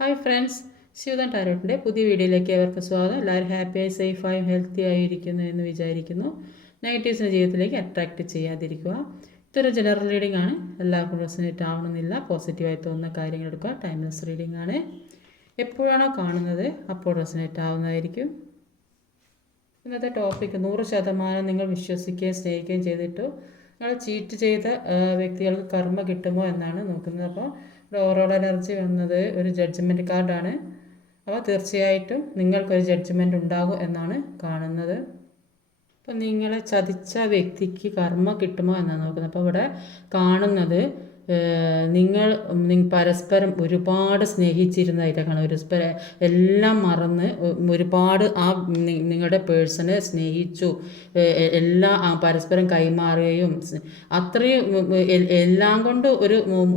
Hi friends, Shivadan ടാരോട്ടിൻ്റെ പുതിയ വീഡിയോയിലേക്ക് ഏവർക്കും സ്വാഗതം. എല്ലാവരും ഹാപ്പിയായി സേഫായും ഹെൽത്തി ആയിരിക്കുന്നു എന്ന് വിചാരിക്കുന്നു. നെഗറ്റീവ്സിൻ്റെ ജീവിതത്തിലേക്ക് അട്രാക്റ്റ് ചെയ്യാതിരിക്കുക. ഇതൊരു ജനറൽ റീഡിംഗ് ആണ്. എല്ലാവർക്കും റെസൊനേറ്റ് ആവണമെന്നില്ല. പോസിറ്റീവായി തോന്നുന്ന കാര്യങ്ങൾ എടുക്കുക. ടൈംലെസ് റീഡിംഗ് ആണ്. എപ്പോഴാണോ കാണുന്നത് അപ്പോൾ റെസൊനേറ്റ് ആവുന്നതായിരിക്കും. ഇന്നത്തെ ടോപ്പിക്ക് 100% നിങ്ങൾ വിശ്വസിക്കുകയും സ്നേഹിക്കുകയും ചെയ്തിട്ടു നിങ്ങൾ ചീറ്റ് ചെയ്ത വ്യക്തികൾക്ക് കർമ്മ കിട്ടുമോ എന്നാണ് നോക്കുന്നത്. അപ്പോൾ ഇവിടെ ഓവറോൾ എനർജി വന്നത് ഒരു ജഡ്ജ്മെൻറ്റ് കാർഡാണ്. അപ്പോൾ തീർച്ചയായിട്ടും നിങ്ങൾക്കൊരു ജഡ്ജ്മെൻറ്റ് ഉണ്ടാകും എന്നാണ് കാണുന്നത്. അപ്പോൾ നിങ്ങളെ ചതിച്ച വ്യക്തിക്ക് കർമ്മ കിട്ടുമോ എന്നാണ് നോക്കുന്നത്. അപ്പോൾ ഇവിടെ കാണുന്നത് നിങ്ങൾ പരസ്പരം ഒരുപാട് സ്നേഹിച്ചിരുന്നതായിട്ടാണ്. പരസ്പരം എല്ലാം മറന്ന് ഒരുപാട് നിങ്ങളുടെ പേഴ്സണെ സ്നേഹിച്ചു, പരസ്പരം കൈമാറുകയും അത്രയും എല്ലാം കൊണ്ട്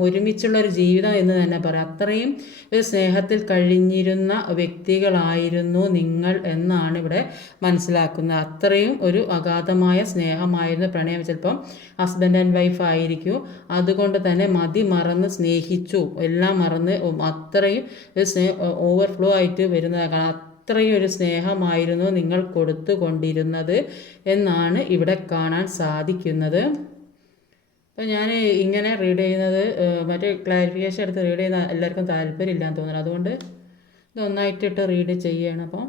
ഒരുമിച്ചുള്ള ഒരു ജീവിതം എന്ന് തന്നെ പറയാം. അത്രയും ഒരു സ്നേഹത്തിൽ കഴിഞ്ഞിരുന്ന വ്യക്തികളായിരുന്നു നിങ്ങൾ എന്നാണ് ഇവിടെ മനസ്സിലാക്കുന്നത്. അത്രയും ഒരു അഗാധമായ സ്നേഹമായിരുന്നു പ്രണയം. ചിലപ്പം ഹസ്ബൻഡ് ആൻഡ് വൈഫ് ആയിരിക്കും. അതുകൊണ്ട് തന്നെ മതി മറന്ന് സ്നേഹിച്ചു, എല്ലാം മറന്ന് അത്രയും ഓവർഫ്ലോ ആയിട്ട് വരുന്നതാണ്. അത്രയും ഒരു സ്നേഹമായിരുന്നു നിങ്ങൾ കൊടുത്തുകൊണ്ടിരുന്നത് എന്നാണ് ഇവിടെ കാണാൻ സാധിക്കുന്നത്. അപ്പോൾ ഞാൻ ഇങ്ങനെ റീഡ് ചെയ്യുന്നത് മറ്റേ ക്ലാരിഫിക്കേഷൻ എടുത്ത് റീഡ് ചെയ്യുന്ന എല്ലാവർക്കും താല്പര്യമില്ലാന്ന് തോന്നുന്നു. അതുകൊണ്ട് ഇതൊന്നായിട്ടിട്ട് റീഡ് ചെയ്യണം. അപ്പോൾ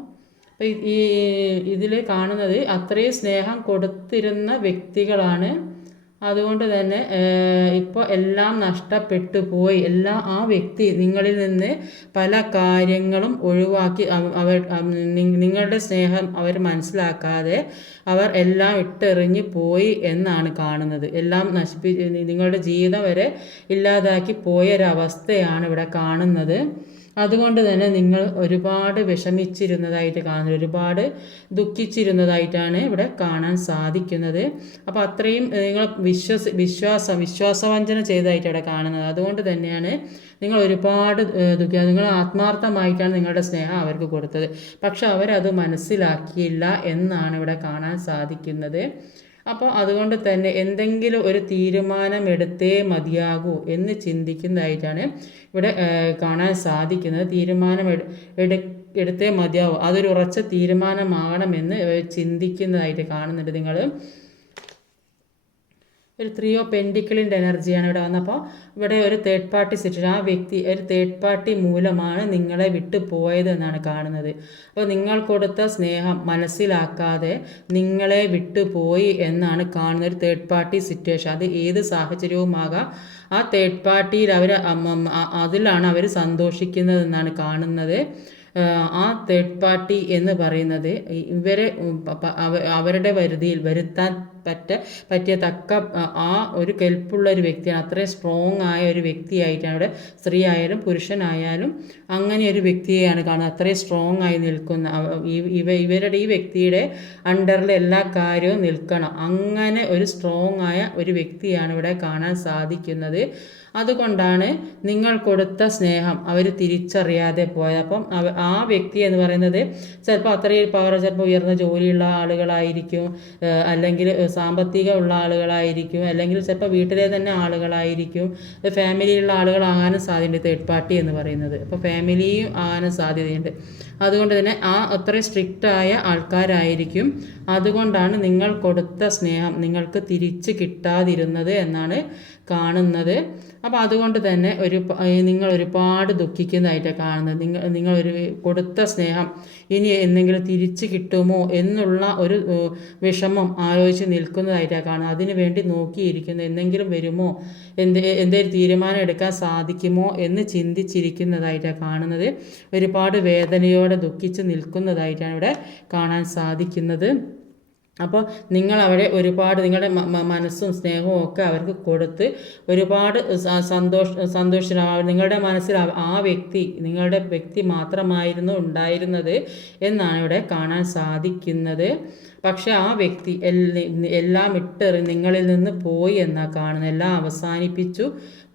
ഇതിൽ കാണുന്നത് അത്രയും സ്നേഹം കൊടുത്തിരുന്ന വ്യക്തികളാണ്. അതുകൊണ്ട് തന്നെ ഇപ്പോൾ എല്ലാം നഷ്ടപ്പെട്ടു പോയി. ആ വ്യക്തി നിങ്ങളിൽ നിന്ന് പല കാര്യങ്ങളും ഒഴിവാക്കി, നിങ്ങളുടെ സ്നേഹം അവർ മനസ്സിലാക്കാതെ അവർ എല്ലാം ഇട്ടെറിഞ്ഞ് പോയി എന്നാണ് കാണുന്നത്. എല്ലാം നിങ്ങളുടെ ജീവിതം വരെ ഇല്ലാതാക്കി പോയൊരവസ്ഥയാണ് ഇവിടെ കാണുന്നത്. അതുകൊണ്ട് തന്നെ നിങ്ങൾ ഒരുപാട് വിഷമിച്ചിരുന്നതായിട്ട് കാണുന്നത്, ഒരുപാട് ദുഃഖിച്ചിരുന്നതായിട്ടാണ് ഇവിടെ കാണാൻ സാധിക്കുന്നത്. അപ്പോൾ അത്രയും നിങ്ങൾ വിശ്വാസവഞ്ചന ചെയ്തതായിട്ട് ഇവിടെ കാണുന്നത്. അതുകൊണ്ട് തന്നെയാണ് നിങ്ങൾ ഒരുപാട് നിങ്ങൾ ആത്മാർത്ഥമായിട്ടാണ് നിങ്ങളുടെ സ്നേഹം അവർക്ക് കൊടുത്തത്. പക്ഷെ അവരത് മനസ്സിലാക്കിയില്ല എന്നാണ് ഇവിടെ കാണാൻ സാധിക്കുന്നത്. അപ്പോൾ അതുകൊണ്ട് തന്നെ എന്തെങ്കിലും ഒരു തീരുമാനം എടുത്തേ മതിയാകൂ എന്ന് ചിന്തിക്കുന്നതായിട്ടാണ് ഇവിടെ കാണാൻ സാധിക്കുന്നത്. തീരുമാനം എടുത്തേ മതിയാവും, അതൊരു ഉറച്ച തീരുമാനമാകണമെന്ന് ചിന്തിക്കുന്നതായിട്ട് കാണുന്നുണ്ട്. നിങ്ങൾ ഒരു 3 ഓഫ് പെൻഡിക്കിളിൻ്റെ എനർജിയാണ് ഇവിടെ വന്നപ്പോൾ ഇവിടെ ഒരു തേർഡ് പാർട്ടി സിറ്റുവേഷൻ. ആ വ്യക്തി ഒരു തേർഡ് പാർട്ടി മൂലമാണ് നിങ്ങളെ വിട്ടു പോയത് എന്നാണ് കാണുന്നത്. അപ്പോൾ നിങ്ങൾ കൊടുത്ത സ്നേഹം മനസ്സിലാക്കാതെ നിങ്ങളെ വിട്ടുപോയി എന്നാണ് കാണുന്നത്. ഒരു തേർഡ് പാർട്ടി സിറ്റുവേഷൻ, അത് ഏത് സാഹചര്യവുമാകാം. ആ തേർഡ് പാർട്ടിയിൽ അതിലാണ് അവർ സന്തോഷിക്കുന്നതെന്നാണ് കാണുന്നത്. ആ തേർഡ് പാർട്ടി എന്ന് പറയുന്നത് ഇവരെ അവരുടെ വരുതിയിൽ വരുത്താൻ പറ്റിയ തക്ക ആ ഒരു കെൽപ്പുള്ള ഒരു വ്യക്തിയാണ്. അത്രയും സ്ട്രോങ് ആയ ഒരു വ്യക്തിയായിട്ടാണ് ഇവിടെ, സ്ത്രീ ആയാലും പുരുഷനായാലും അങ്ങനെ ഒരു വ്യക്തിയെയാണ് കാണുന്നത്. അത്രയും സ്ട്രോങ് ആയി നിൽക്കുന്ന ഇവരുടെ ഈ വ്യക്തിയുടെ അണ്ടറിൽ എല്ലാ കാര്യവും നിൽക്കണം. അങ്ങനെ ഒരു സ്ട്രോങ് ആയ ഒരു വ്യക്തിയാണ് ഇവിടെ കാണാൻ സാധിക്കുന്നത്. അതുകൊണ്ടാണ് നിങ്ങൾ കൊടുത്ത സ്നേഹം അവർ തിരിച്ചറിയാതെ പോയത്. അപ്പം ആ വ്യക്തി എന്ന് പറയുന്നത് ചിലപ്പോൾ അത്രയും പവർ, ചിലപ്പോൾ ഉയർന്ന ജോലിയുള്ള ആളുകളായിരിക്കും, അല്ലെങ്കിൽ സാമ്പത്തികമുള്ള ആളുകളായിരിക്കും, അല്ലെങ്കിൽ ചിലപ്പോൾ വീട്ടിലെ തന്നെ ആളുകളായിരിക്കും, ഫാമിലിയിലുള്ള ആളുകളാകാനും സാധ്യതയുണ്ട് തേർഡ് പാർട്ടി എന്ന് പറയുന്നത്. അപ്പോൾ ഫാമിലിയും ആകാനും സാധ്യതയുണ്ട്. അതുകൊണ്ട് തന്നെ അത്രയും സ്ട്രിക്റ്റായ ആൾക്കാരായിരിക്കും. അതുകൊണ്ടാണ് നിങ്ങൾ കൊടുത്ത സ്നേഹം നിങ്ങൾക്ക് തിരിച്ച് കിട്ടാതിരുന്നത് എന്നാണ് കാണുന്നത്. അപ്പോൾ അതുകൊണ്ട് തന്നെ നിങ്ങൾ ഒരുപാട് ദുഃഖിക്കുന്നതായിട്ടാണ് കാണുന്നത്. നിങ്ങൾ കൊടുത്ത സ്നേഹം ഇനി എന്തെങ്കിലും തിരിച്ച് കിട്ടുമോ എന്നുള്ള ഒരു വിഷമം ആലോചിച്ച് നിൽക്കുന്നതായിട്ടാണ് കാണുന്നത്. അതിനു വേണ്ടി നോക്കിയിരിക്കുന്നത്, എന്തെങ്കിലും വരുമോ, എന്തെങ്കിലും തീരുമാനം എടുക്കാൻ സാധിക്കുമോ എന്ന് ചിന്തിച്ചിരിക്കുന്നതായിട്ടാണ് കാണുന്നത്. ഒരുപാട് വേദനയോടെ ദുഃഖിച്ച് നിൽക്കുന്നതായിട്ടാണ് ഇവിടെ കാണാൻ സാധിക്കുന്നത്. അപ്പോൾ നിങ്ങൾ അവിടെ ഒരുപാട് നിങ്ങളുടെ മനസ്സും സ്നേഹവും ഒക്കെ അവർക്ക് കൊടുത്ത് ഒരുപാട് സന്തോഷത്തിനാവും. നിങ്ങളുടെ മനസ്സിൽ നിങ്ങളുടെ വ്യക്തി മാത്രമായിരുന്നു ഉണ്ടായിരുന്നത് എന്നാണ് ഇവിടെ കാണാൻ സാധിക്കുന്നത്. പക്ഷെ ആ വ്യക്തി എല്ലാം നിങ്ങളിൽ നിന്ന് പോയി എന്നാണ് കാണുന്നത്. എല്ലാം അവസാനിപ്പിച്ചു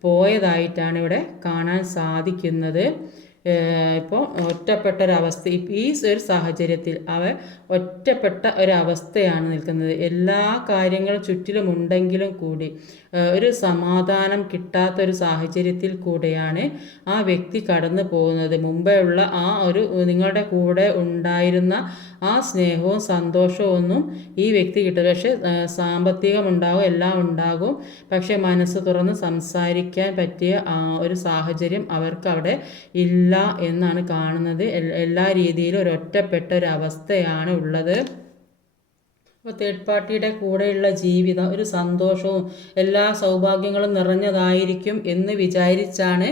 പോയതായിട്ടാണ് ഇവിടെ കാണാൻ സാധിക്കുന്നത്. ഇപ്പോൾ ഒറ്റപ്പെട്ട ഒരവസ്ഥ, ഈ ഒരു സാഹചര്യത്തിൽ അവൻ ഒറ്റപ്പെട്ട ഒരവസ്ഥയാണ് നിൽക്കുന്നത്. എല്ലാ കാര്യങ്ങളും ചുറ്റിലുമുണ്ടെങ്കിലും കൂടി ഒരു സമാധാനം കിട്ടാത്തൊരു സാഹചര്യത്തിൽ കൂടെയാണ് ആ വ്യക്തി കടന്നു പോകുന്നത്. മുമ്പേ ഉള്ള ആ ഒരു നിങ്ങളുടെ കൂടെ ഉണ്ടായിരുന്ന ആ സ്നേഹവും സന്തോഷവും ഒന്നും ഈ വ്യക്തി കിട്ടും. പക്ഷെ സാമ്പത്തികം ഉണ്ടാകും, എല്ലാം ഉണ്ടാകും. പക്ഷെ മനസ്സ് തുറന്ന് സംസാരിക്കാൻ പറ്റിയ ഒരു സാഹചര്യം അവർക്ക് അവിടെ ഇല്ല എന്നാണ് കാണുന്നത്. എല്ലാ രീതിയിലും ഒരു ഒറ്റപ്പെട്ട ഒരു അവസ്ഥയാണ് ഉള്ളത്. അപ്പോൾ തേർഡ് പാർട്ടിയുടെ കൂടെയുള്ള ജീവിതം ഒരു സന്തോഷവും എല്ലാ സൗഭാഗ്യങ്ങളും നിറഞ്ഞതായിരിക്കും എന്ന് വിചാരിച്ചാണ്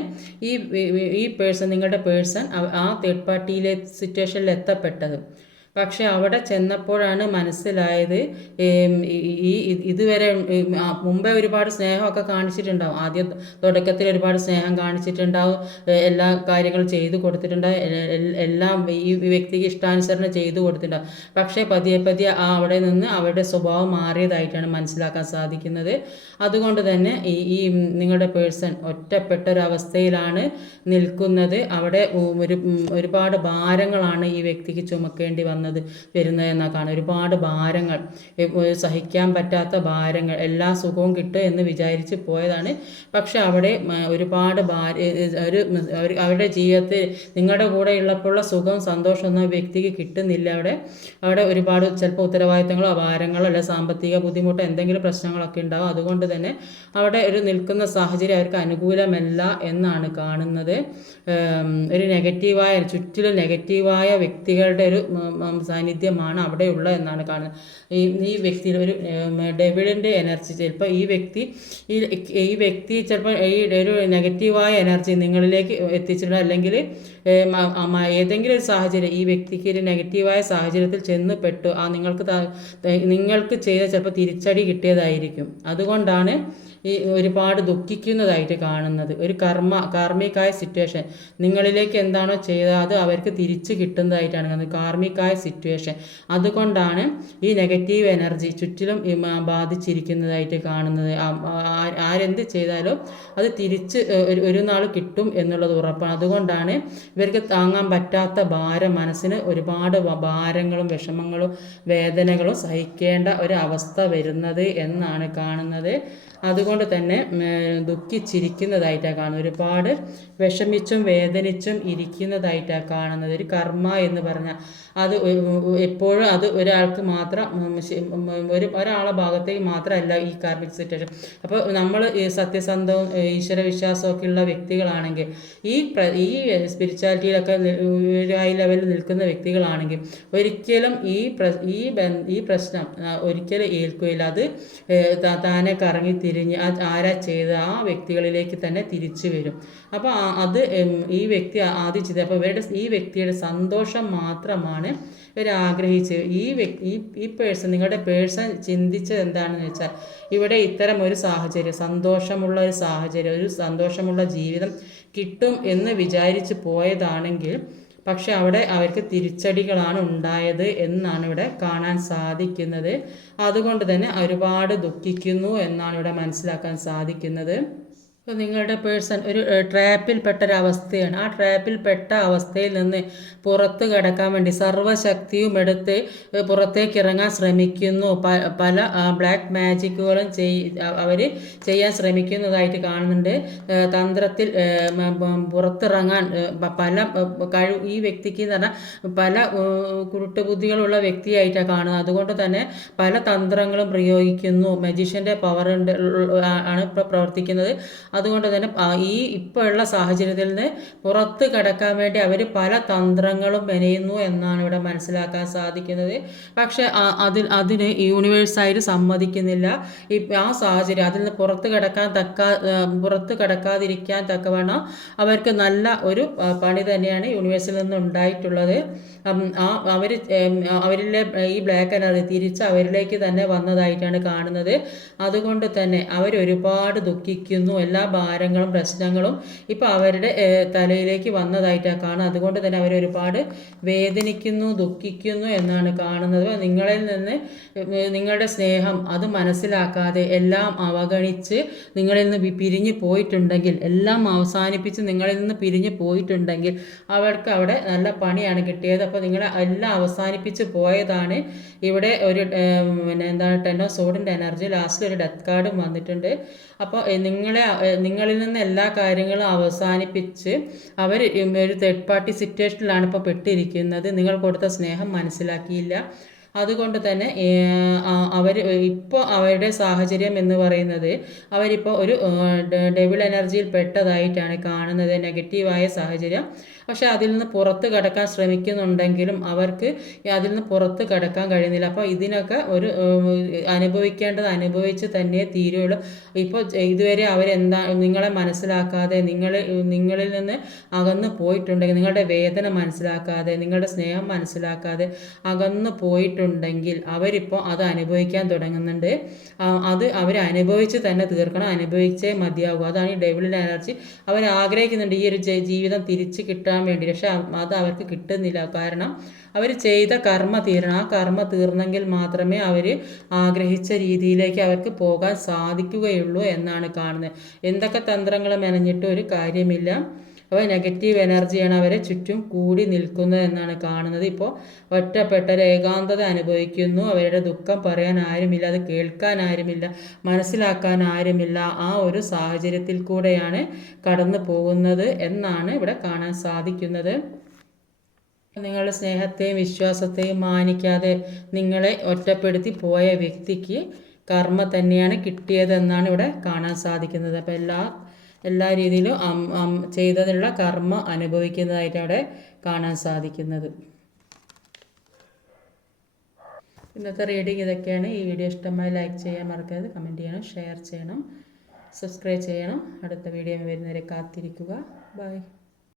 ഈ പേഴ്സൺ, നിങ്ങളുടെ പേഴ്സൺ ആ തേർഡ് പാർട്ടിയിലെ സിറ്റുവേഷനിൽ എത്തപ്പെട്ടത്. പക്ഷെ അവിടെ ചെന്നപ്പോഴാണ് മനസ്സിലായത് ഇതുവരെ മുമ്പേ ഒരുപാട് സ്നേഹമൊക്കെ കാണിച്ചിട്ടുണ്ടാവും. ആദ്യം തുടക്കത്തിൽ ഒരുപാട് സ്നേഹം കാണിച്ചിട്ടുണ്ടാവും, എല്ലാ കാര്യങ്ങളും ചെയ്തു കൊടുത്തിട്ടുണ്ടാവും, എല്ലാം ഈ വ്യക്തിക്ക് ഇഷ്ടാനുസരണം ചെയ്തു കൊടുത്തിട്ടുണ്ടാവും. പക്ഷേ പതിയെ പതിയെ അവിടെ നിന്ന് അവരുടെ സ്വഭാവം മാറിയതായിട്ടാണ് മനസ്സിലാക്കാൻ സാധിക്കുന്നത്. അതുകൊണ്ട് തന്നെ ഈ നിങ്ങളുടെ പേഴ്സൺ ഒറ്റപ്പെട്ട ഒരവസ്ഥയിലാണ് നിൽക്കുന്നത്. അവിടെ ഒരുപാട് ഭാരങ്ങളാണ് ഈ വ്യക്തിക്ക് ചുമക്കേണ്ടി വരുന്നതെന്നാണ് കാണുന്നത്. ഒരുപാട് ഭാരങ്ങൾ, സഹിക്കാൻ പറ്റാത്ത ഭാരങ്ങൾ, എല്ലാ സുഖവും കിട്ടും എന്ന് വിചാരിച്ച് പോയതാണ്. പക്ഷെ അവിടെ ഒരുപാട് അവരുടെ ജീവിതത്തിൽ നിങ്ങളുടെ കൂടെ ഉള്ളപ്പോഴുള്ള സുഖം സന്തോഷമൊന്നും വ്യക്തിക്ക് കിട്ടുന്നില്ല. അവിടെ ഒരുപാട് ചിലപ്പോൾ ഉത്തരവാദിത്തങ്ങളോ ഭാരങ്ങളോ അല്ല സാമ്പത്തിക ബുദ്ധിമുട്ടോ എന്തെങ്കിലും പ്രശ്നങ്ങളൊക്കെ ഉണ്ടാവും. അതുകൊണ്ട് തന്നെ അവിടെ ഒരു നിൽക്കുന്ന സാഹചര്യം അവർക്ക് അനുകൂലമല്ല എന്നാണ് കാണുന്നത്. ഒരു നെഗറ്റീവായ, ചുറ്റിലും നെഗറ്റീവായ വ്യക്തികളുടെ ഒരു സാന്നിധ്യമാണ് അവിടെയുള്ള എന്നാണ് കാണുന്നത്. ഈ വ്യക്തിയിൽ ഒരു ഡെവിളിൻ്റെ എനർജി, ചിലപ്പോൾ ഈ വ്യക്തി ചിലപ്പോൾ ഈ ഒരു നെഗറ്റീവായ എനർജി നിങ്ങളിലേക്ക് എത്തിച്ചിട്ടുണ്ട്. അല്ലെങ്കിൽ ഏതെങ്കിലും ഒരു സാഹചര്യം ഈ വ്യക്തിക്ക് ഒരു നെഗറ്റീവായ സാഹചര്യത്തിൽ ചെന്ന് പെട്ടു, നിങ്ങൾക്ക് ചെയ്ത ചിലപ്പോൾ തിരിച്ചടി കിട്ടിയതായിരിക്കും. അതുകൊണ്ടാണ് ഈ ഒരുപാട് ദുഃഖിക്കുന്നതായിട്ട് കാണുന്നത്. ഒരു കാർമികായ സിറ്റുവേഷൻ, നിങ്ങളിലേക്ക് എന്താണോ ചെയ്തത് അത് അവർക്ക് തിരിച്ചു കിട്ടുന്നതായിട്ടാണ് കാണുന്നത്. കാർമികായ സിറ്റുവേഷൻ, അതുകൊണ്ടാണ് ഈ നെഗറ്റീവ് എനർജി ചുറ്റിലും ബാധിച്ചിരിക്കുന്നതായിട്ട് കാണുന്നത്. ആരെന്ത് ചെയ്താലും അത് തിരിച്ച് ഒരു നാൾ കിട്ടും എന്നുള്ളത് ഉറപ്പാണ്. അതുകൊണ്ടാണ് ഇവർക്ക് താങ്ങാൻ പറ്റാത്ത ഭാരം, മനസ്സിന് ഒരുപാട് ഭാരങ്ങളും വിഷമങ്ങളും വേദനകളും സഹിക്കേണ്ട ഒരു അവസ്ഥ വരുന്നത് എന്നാണ് കാണുന്നത്. അതുകൊണ്ട് തന്നെ ദുഃഖിച്ചിരിക്കുന്നതായിട്ടാണ് കാണുന്നത്. ഒരുപാട് വിഷമിച്ചും വേദനിച്ചും ഇരിക്കുന്നതായിട്ടാണ് കാണുന്നത്. ഒരു കർമ്മ എന്ന് പറഞ്ഞാൽ അത് എപ്പോഴും അത് ഒരാൾക്ക് മാത്രം, ഒരാളെ ഭാഗത്തേക്ക് മാത്രമല്ല ഈ കാർമിക് സിറ്റുവേഷൻ. അപ്പോൾ നമ്മൾ സത്യസന്ധവും ഈശ്വര വിശ്വാസമൊക്കെ ഉള്ള വ്യക്തികളാണെങ്കിൽ, ഈ സ്പിരിച്വാലിറ്റിയിലൊക്കെ ഹൈ ലെവലിൽ നിൽക്കുന്ന വ്യക്തികളാണെങ്കിൽ ഒരിക്കലും ഈ പ്രശ്നം ഒരിക്കലും ഏൽക്കുകയില്ല. അത് താനെ കറങ്ങി തിരിഞ്ഞ് ആരാ ചെയ്ത് ആ വ്യക്തികളിലേക്ക് തന്നെ തിരിച്ചു വരും. അപ്പോൾ അത് ഈ വ്യക്തി ആദ്യം ചെയ്തത്, അപ്പോൾ ഈ വ്യക്തിയുടെ സന്തോഷം മാത്രമാണ് ഇവരാഗ്രഹിച്ച് ഈ പേഴ്സൺ, നിങ്ങളുടെ പേഴ്സൺ ചിന്തിച്ചത് എന്താണെന്ന് വെച്ചാൽ ഇവിടെ ഇത്തരം ഒരു സാഹചര്യം, സന്തോഷമുള്ള ഒരു സാഹചര്യം, ഒരു സന്തോഷമുള്ള ജീവിതം കിട്ടും എന്ന് വിചാരിച്ച് പോയതാണെങ്കിൽ പക്ഷെ അവിടെ അവർക്ക് തിരിച്ചടികളാണ് ഉണ്ടായത് എന്നാണ് ഇവിടെ കാണാൻ സാധിക്കുന്നത്. അതുകൊണ്ട് തന്നെ ഒരുപാട് ദുഃഖിക്കുന്നു എന്നാണ് ഇവിടെ മനസ്സിലാക്കാൻ സാധിക്കുന്നത്. അപ്പോൾ നിങ്ങളുടെ പേഴ്സൺ ഒരു ട്രാപ്പിൽപ്പെട്ടൊരവസ്ഥയാണ്. ആ ട്രാപ്പിൽപ്പെട്ട അവസ്ഥയിൽ നിന്ന് പുറത്ത് കടക്കാൻ വേണ്ടി സർവ്വശക്തിയും എടുത്ത് പുറത്തേക്ക് ഇറങ്ങാൻ ശ്രമിക്കുന്നു. പല ബ്ലാക്ക് മാജിക്കുകളും അവർ ചെയ്യാൻ ശ്രമിക്കുന്നതായിട്ട് കാണുന്നുണ്ട്. തന്ത്രത്തിൽ പുറത്തിറങ്ങാൻ ഈ വ്യക്തിക്ക് എന്ന് പറഞ്ഞാൽ പല കുരുട്ടുബുദ്ധികളുള്ള വ്യക്തിയായിട്ടാണ് കാണുന്നത്. അതുകൊണ്ട് തന്നെ പല തന്ത്രങ്ങളും പ്രയോഗിക്കുന്നു. മജീഷ്യൻ്റെ പവർ ആണ് ഇപ്പോൾ പ്രവർത്തിക്കുന്നത്. അതുകൊണ്ട് തന്നെ ഇപ്പോഴുള്ള സാഹചര്യത്തിൽ നിന്ന് പുറത്ത് കടക്കാൻ വേണ്ടി അവർ പല തന്ത്രങ്ങളും മെനയുന്നു എന്നാണ് ഇവിടെ മനസ്സിലാക്കാൻ സാധിക്കുന്നത്. പക്ഷെ അതിന് യൂണിവേഴ്സായിട്ട് സമ്മതിക്കുന്നില്ല. ആ സാഹചര്യം അതിൽ നിന്ന് പുറത്ത് കടക്കാതിരിക്കാൻ തക്കവണ്ണം അവർക്ക് നല്ല ഒരു പണി തന്നെയാണ് യൂണിവേഴ്സിൽ നിന്ന് ഉണ്ടായിട്ടുള്ളത്. അവരിലെ ഈ ബ്ലാക്ക് എനർജി തിരിച്ച് അവരിലേക്ക് തന്നെ വന്നതായിട്ടാണ് കാണുന്നത്. അതുകൊണ്ട് തന്നെ അവരൊരുപാട് ദുഃഖിക്കുന്നു. എല്ലാ ഭാരങ്ങളും പ്രശ്നങ്ങളും ഇപ്പോൾ അവരുടെ തലയിലേക്ക് വന്നതായിട്ടാണ് കാണുന്നത്. അതുകൊണ്ട് തന്നെ അവരൊരുപാട് വേദനിക്കുന്നു, ദുഃഖിക്കുന്നു എന്നാണ് കാണുന്നത്. നിങ്ങളിൽ നിന്ന് നിങ്ങളുടെ സ്നേഹം അത് മനസ്സിലാക്കാതെ എല്ലാം അവഗണിച്ച് നിങ്ങളിൽ നിന്ന് പിരിഞ്ഞു പോയിട്ടുണ്ടെങ്കിൽ, എല്ലാം അവസാനിപ്പിച്ച് നിങ്ങളിൽ നിന്ന് പിരിഞ്ഞു പോയിട്ടുണ്ടെങ്കിൽ അവർക്ക് അവിടെ നല്ല പണിയാണ് കിട്ടിയത്. അപ്പോൾ നിങ്ങളെ എല്ലാം അവസാനിപ്പിച്ച് പോയതാണ്. ഇവിടെ ഒരു പിന്നെ എന്താണ് 10 ഓഫ് സോഡിൻ്റെ എനർജി, ലാസ്റ്റിൽ ഒരു ഡെത്ത് കാർഡും വന്നിട്ടുണ്ട്. അപ്പോൾ നിങ്ങളിൽ നിന്ന് എല്ലാ കാര്യങ്ങളും അവസാനിപ്പിച്ച് അവർ ഒരു തേർഡ് പാർട്ടി സിറ്റുവേഷനിലാണ് ഇപ്പോൾ പെട്ടിരിക്കുന്നത്. നിങ്ങൾ കൊടുത്ത സ്നേഹം മനസ്സിലാക്കിയില്ല. അതുകൊണ്ട് തന്നെ അവർ ഇപ്പോൾ അവരുടെ സാഹചര്യം എന്ന് പറയുന്നത് അവരിപ്പോൾ ഒരു ഡെവിൾ എനർജിയിൽ പെട്ടതായിട്ടാണ് കാണുന്നത്, നെഗറ്റീവായ സാഹചര്യം. പക്ഷെ അതിൽ നിന്ന് പുറത്ത് കടക്കാൻ ശ്രമിക്കുന്നുണ്ടെങ്കിലും അവർക്ക് അതിൽ നിന്ന് പുറത്ത് കടക്കാൻ കഴിയുന്നില്ല. അപ്പോൾ ഇതിനൊക്കെ ഒരു അനുഭവിക്കേണ്ടത് അനുഭവിച്ച് തന്നെ തീരുള്ളൂ. ഇപ്പോൾ ഇതുവരെ അവരെന്താ നിങ്ങളെ മനസ്സിലാക്കാതെ നിങ്ങളിൽ നിന്ന് അകന്നു പോയിട്ടുണ്ടെങ്കിൽ, നിങ്ങളുടെ വേദന മനസ്സിലാക്കാതെ, നിങ്ങളുടെ സ്നേഹം മനസ്സിലാക്കാതെ അകന്നു പോയിട്ടുണ്ടെങ്കിൽ അവരിപ്പോൾ അത് അനുഭവിക്കാൻ തുടങ്ങുന്നുണ്ട്. അത് അവർ അനുഭവിച്ച് തന്നെ തീർക്കണം, അനുഭവിച്ചേ മതിയാകും. അതാണ് ഈ ഡെവിളിൻ്റെ എനർജി. അവർ ആഗ്രഹിക്കുന്നുണ്ട് ഈ ഒരു ജീവിതം തിരിച്ച് കിട്ടാൻ വേണ്ടി, പക്ഷെ അത് അവർക്ക് കിട്ടുന്നില്ല. കാരണം അവർ ചെയ്ത കർമ്മ തീരണം. ആ കർമ്മ തീർന്നെങ്കിൽ മാത്രമേ അവർ ആഗ്രഹിച്ച രീതിയിലേക്ക് അവർക്ക് പോകാൻ സാധിക്കുകയുള്ളൂ എന്നാണ് കാണുന്നത്. എന്തൊക്കെ തന്ത്രങ്ങൾ മെനഞ്ഞിട്ട് ഒരു കാര്യമില്ല. അപ്പോൾ നെഗറ്റീവ് എനർജിയാണ് അവരെ ചുറ്റും കൂടി നിൽക്കുന്നത് എന്നാണ് കാണുന്നത്. ഇപ്പോൾ ഒറ്റപ്പെട്ട ഏകാന്തത അനുഭവിക്കുന്നു. അവരുടെ ദുഃഖം പറയാൻ ആരുമില്ല, അത് കേൾക്കാൻ ആരുമില്ല, മനസ്സിലാക്കാൻ ആരുമില്ല. ആ ഒരു സാഹചര്യത്തിൽ കൂടെയാണ് കടന്നു പോകുന്നത് എന്നാണ് ഇവിടെ കാണാൻ സാധിക്കുന്നത്. നിങ്ങളുടെ സ്നേഹത്തെയും വിശ്വാസത്തെയും മാനിക്കാതെ നിങ്ങളെ ഒറ്റപ്പെടുത്തി പോയ വ്യക്തിക്ക് കർമ്മ തന്നെയാണ് കിട്ടിയതെന്നാണ് ഇവിടെ കാണാൻ സാധിക്കുന്നത്. അപ്പോൾ എല്ലാ രീതിയിലും ചെയ്തതിനുള്ള കർമ്മ അനുഭവിക്കുന്നതായിട്ട് അവിടെ കാണാൻ സാധിക്കുന്നത്. ഇന്നത്തെ റീഡിങ് ഇതൊക്കെയാണ്. ഈ വീഡിയോ ഇഷ്ടമായി ലൈക്ക് ചെയ്യാൻ മറക്കരുത്, കമൻറ്റ് ചെയ്യണം, ഷെയർ ചെയ്യണം, സബ്സ്ക്രൈബ് ചെയ്യണം. അടുത്ത വീഡിയോ വരുന്നവരെ കാത്തിരിക്കുക. ബൈ.